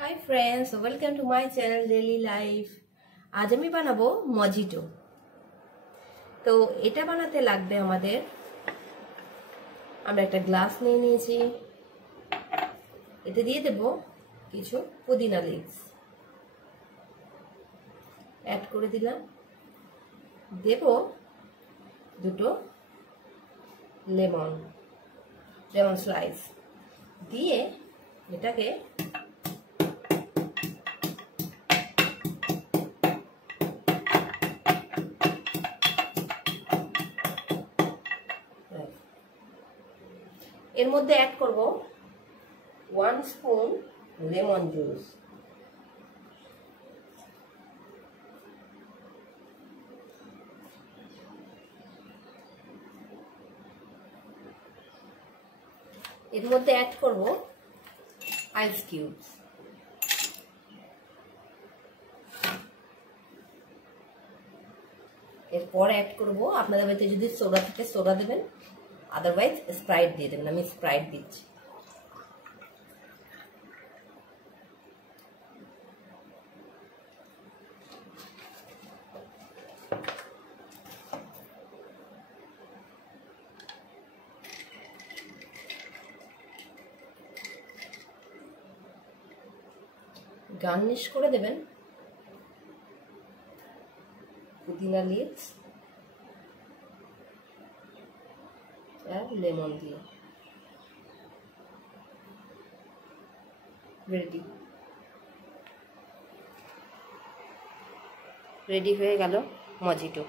Hi friends, welcome to my channel daily life. आज আমি বানাবো মজিটো। তো এটা বানাতে লাগবে আমাদের, আমরা একটা গ্লাস নিয়ে নিয়েছি, এতে দিয়ে দেব কিছু পুদিনা লিভস, অ্যাড করে দিলাম, দেব দুটো লেমন স্লাইস দিয়ে এটাকে এর মধ্যে অ্যাড করব 1 স্পুন লেমন জুস। এর মধ্যে অ্যাড করব আইস কিউবস। এরপর অ্যাড করব, আপনাদের বাড়িতে যদি সোডা থাকে সোডা দেবেন, আদারওয়াইজ স্প্রাইট দিয়ে দেবেন। আমি স্প্রাইট দিচ্ছি। গার্নিশ করে দেবেন পুদিনা লিভস আর লেমন দিয়ে। রেডি হয়ে গেল মজিটো।